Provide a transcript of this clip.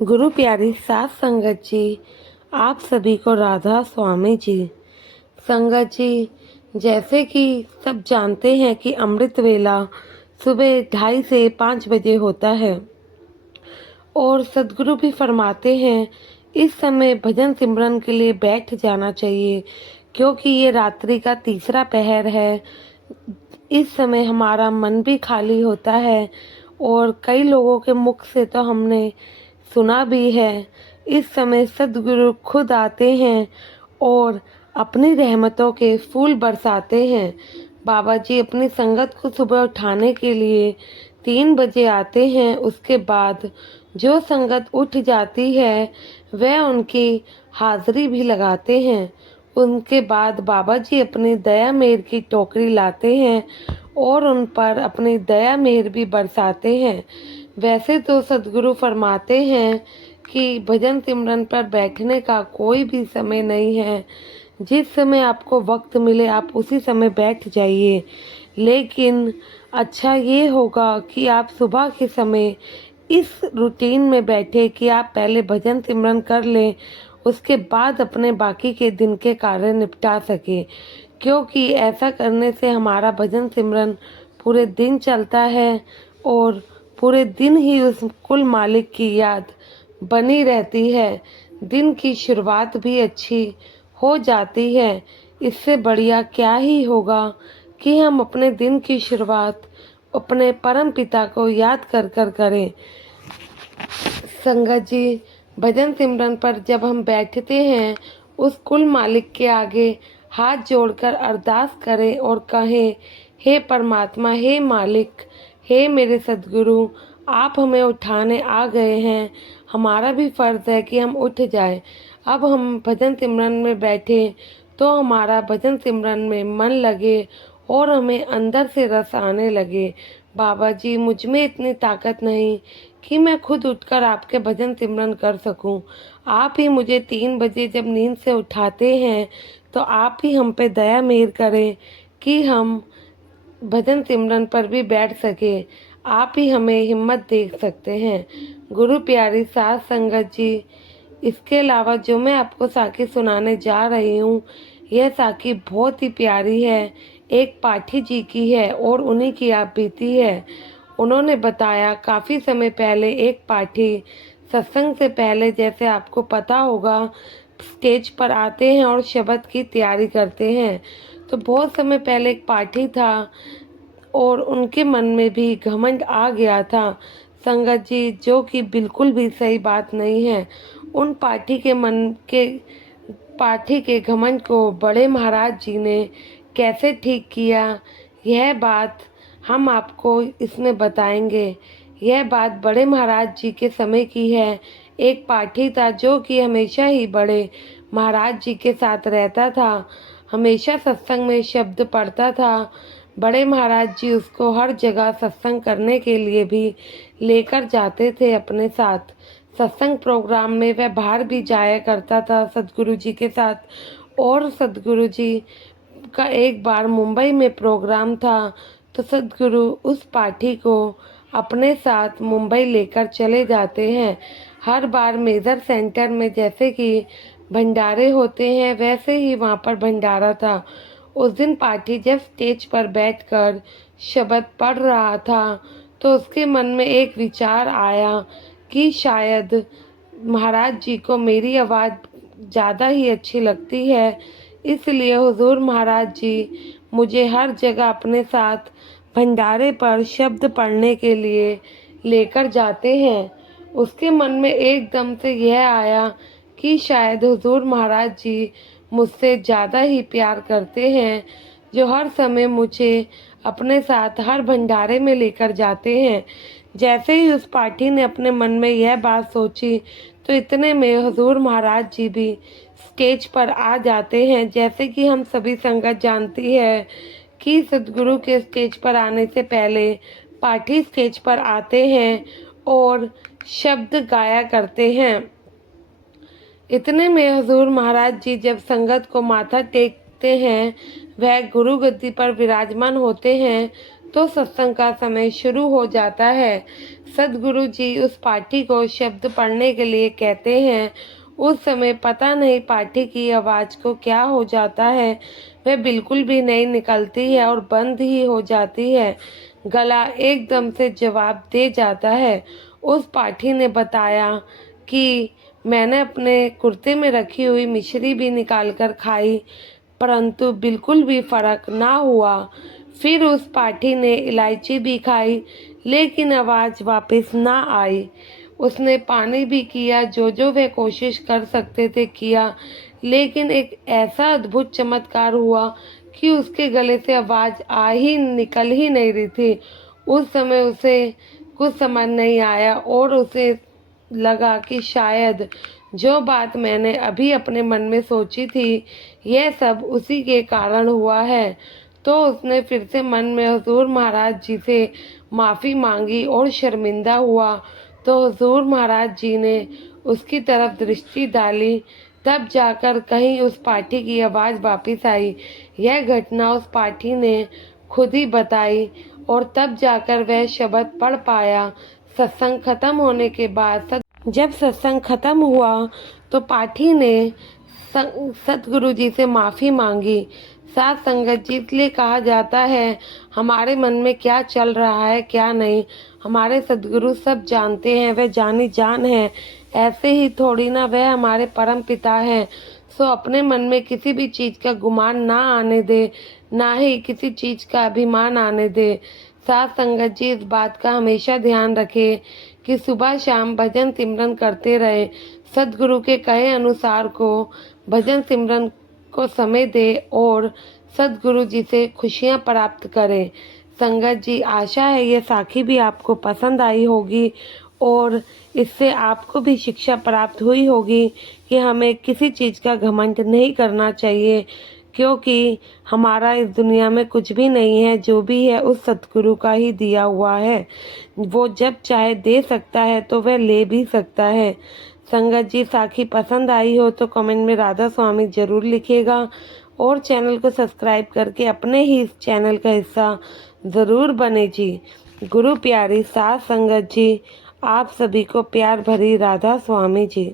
गुरु प्यारी सात संगत जी, आप सभी को राधा स्वामी जी। संगत जी, जैसे कि सब जानते हैं कि अमृत वेला सुबह 2:30 से 5 बजे होता है और सदगुरु भी फरमाते हैं इस समय भजन सिमरन के लिए बैठ जाना चाहिए, क्योंकि ये रात्रि का तीसरा पहर है। इस समय हमारा मन भी खाली होता है और कई लोगों के मुख से तो हमने सुना भी है। इस समय सदगुरु खुद आते हैं और अपनी रहमतों के फूल बरसाते हैं। बाबा जी अपनी संगत को सुबह उठाने के लिए 3 बजे आते हैं। उसके बाद जो संगत उठ जाती है वह उनकी हाजिरी भी लगाते हैं। उनके बाद बाबा जी अपनी दया मेहर की टोकरी लाते हैं और उन पर अपनी दया मेहर भी बरसाते हैं। वैसे तो सदगुरु फरमाते हैं कि भजन सिमरन पर बैठने का कोई भी समय नहीं है, जिस समय आपको वक्त मिले आप उसी समय बैठ जाइए। लेकिन अच्छा ये होगा कि आप सुबह के समय इस रूटीन में बैठे कि आप पहले भजन सिमरन कर लें, उसके बाद अपने बाकी के दिन के कार्य निपटा सके, क्योंकि ऐसा करने से हमारा भजन सिमरन पूरे दिन चलता है और पूरे दिन ही उस कुल मालिक की याद बनी रहती है। दिन की शुरुआत भी अच्छी हो जाती है। इससे बढ़िया क्या ही होगा कि हम अपने दिन की शुरुआत अपने परम पिता को याद कर कर करें। संगत जी, भजन सिमरन पर जब हम बैठते हैं उस कुल मालिक के आगे हाथ जोड़कर अरदास करें और कहें, हे परमात्मा, हे मालिक, हे मेरे सदगुरु, आप हमें उठाने आ गए हैं। हमारा भी फर्ज है कि हम उठ जाएं। अब हम भजन सिमरन में बैठे तो हमारा भजन सिमरन में मन लगे और हमें अंदर से रस आने लगे। बाबा जी, मुझ में इतनी ताकत नहीं कि मैं खुद उठकर आपके भजन सिमरन कर सकूं। आप ही मुझे 3 बजे जब नींद से उठाते हैं तो आप ही हम पे दया मेहर करें कि हम भजन सिमरन पर भी बैठ सके। आप ही हमें हिम्मत दे सकते हैं। गुरु प्यारी सात संगत जी, इसके अलावा जो मैं आपको साखी सुनाने जा रही हूँ, यह साखी बहुत ही प्यारी है। एक पाठी जी की है और उन्हीं की आप बीती है। उन्होंने बताया काफ़ी समय पहले एक पाठी सत्संग से पहले, जैसे आपको पता होगा, स्टेज पर आते हैं और शब्द की तैयारी करते हैं। तो बहुत समय पहले एक पाठी था और उनके मन में भी घमंड आ गया था संगत जी, जो कि बिल्कुल भी सही बात नहीं है। उन पाठी के घमंड को बड़े महाराज जी ने कैसे ठीक किया, यह बात हम आपको इसमें बताएंगे। यह बात बड़े महाराज जी के समय की है। एक पाठी था जो कि हमेशा ही बड़े महाराज जी के साथ रहता था, हमेशा सत्संग में शब्द पढ़ता था। बड़े महाराज जी उसको हर जगह सत्संग करने के लिए भी लेकर जाते थे अपने साथ। सत्संग प्रोग्राम में वह बाहर भी जाया करता था सदगुरु जी के साथ। और सदगुरु जी का एक बार मुंबई में प्रोग्राम था तो सदगुरु उस पाठी को अपने साथ मुंबई लेकर चले जाते हैं। हर बार मेजर सेंटर में जैसे कि भंडारे होते हैं वैसे ही वहाँ पर भंडारा था। उस दिन पाठी जब स्टेज पर बैठकर शब्द पढ़ रहा था तो उसके मन में एक विचार आया कि शायद महाराज जी को मेरी आवाज़ ज़्यादा ही अच्छी लगती है, इसलिए हुजूर महाराज जी मुझे हर जगह अपने साथ भंडारे पर शब्द पढ़ने के लिए लेकर जाते हैं। उसके मन में एकदम से यह आया कि शायद हुजूर महाराज जी मुझसे ज़्यादा ही प्यार करते हैं, जो हर समय मुझे अपने साथ हर भंडारे में लेकर जाते हैं। जैसे ही उस पाठी ने अपने मन में यह बात सोची तो इतने में हुजूर महाराज जी भी स्टेज पर आ जाते हैं। जैसे कि हम सभी संगत जानती है कि सदगुरु के स्टेज पर आने से पहले पाठी स्टेज पर आते हैं और शब्द गाया करते हैं। इतने में हुजूर महाराज जी जब संगत को माथा टेकते हैं, वह गुरु गद्दी पर विराजमान होते हैं, तो सत्संग का समय शुरू हो जाता है। सद्गुरु जी उस पाठी को शब्द पढ़ने के लिए कहते हैं। उस समय पता नहीं पाठी की आवाज़ को क्या हो जाता है, वह बिल्कुल भी नहीं निकलती है और बंद ही हो जाती है। गला एकदम से जवाब दे जाता है। उस पाठी ने बताया कि मैंने अपने कुर्ते में रखी हुई मिश्री भी निकाल कर खाई, परंतु बिल्कुल भी फर्क ना हुआ। फिर उस पाठी ने इलायची भी खाई, लेकिन आवाज़ वापस ना आई। उसने पानी भी किया, जो जो वह कोशिश कर सकते थे किया, लेकिन एक ऐसा अद्भुत चमत्कार हुआ कि उसके गले से आवाज़ निकल ही नहीं रही थी। उस समय उसे कुछ समझ नहीं आया और उसे लगा कि शायद जो बात मैंने अभी अपने मन में सोची थी, यह सब उसी के कारण हुआ है। तो उसने फिर से मन में हुजूर महाराज जी से माफ़ी मांगी और शर्मिंदा हुआ। तो हुजूर महाराज जी ने उसकी तरफ दृष्टि डाली, तब जाकर कहीं उस पाठी की आवाज़ वापस आई। यह घटना उस पाठी ने खुद ही बताई और तब जाकर वह शब्द पढ़ पाया। सत्संग खत्म होने के बाद जब सत्संग खत्म हुआ तो पाठी ने सतगुरु जी से माफ़ी मांगी। साथ संगत जी इसलिए कहा जाता है, हमारे मन में क्या चल रहा है क्या नहीं, हमारे सदगुरु सब जानते हैं, वह जानी जान है। ऐसे ही थोड़ी ना वह हमारे परम पिता हैं। सो अपने मन में किसी भी चीज़ का गुमान ना आने दे, ना ही किसी चीज़ का अभिमान आने दे। साथ संगत जी इस बात का हमेशा ध्यान रखे कि सुबह शाम भजन सिमरन करते रहे। सदगुरु के कहे अनुसार को भजन सिमरन को समय दे और सदगुरु जी से खुशियाँ प्राप्त करें। संगत जी आशा है ये साखी भी आपको पसंद आई होगी और इससे आपको भी शिक्षा प्राप्त हुई होगी कि हमें किसी चीज़ का घमंड नहीं करना चाहिए, क्योंकि हमारा इस दुनिया में कुछ भी नहीं है, जो भी है उस सतगुरु का ही दिया हुआ है। वो जब चाहे दे सकता है तो वह ले भी सकता है। संगत जी साखी पसंद आई हो तो कमेंट में राधा स्वामी ज़रूर लिखिएगा और चैनल को सब्सक्राइब करके अपने ही इस चैनल का हिस्सा ज़रूर बने जी। गुरु प्यारी साथ संगत जी, आप सभी को प्यार भरी राधा स्वामी जी।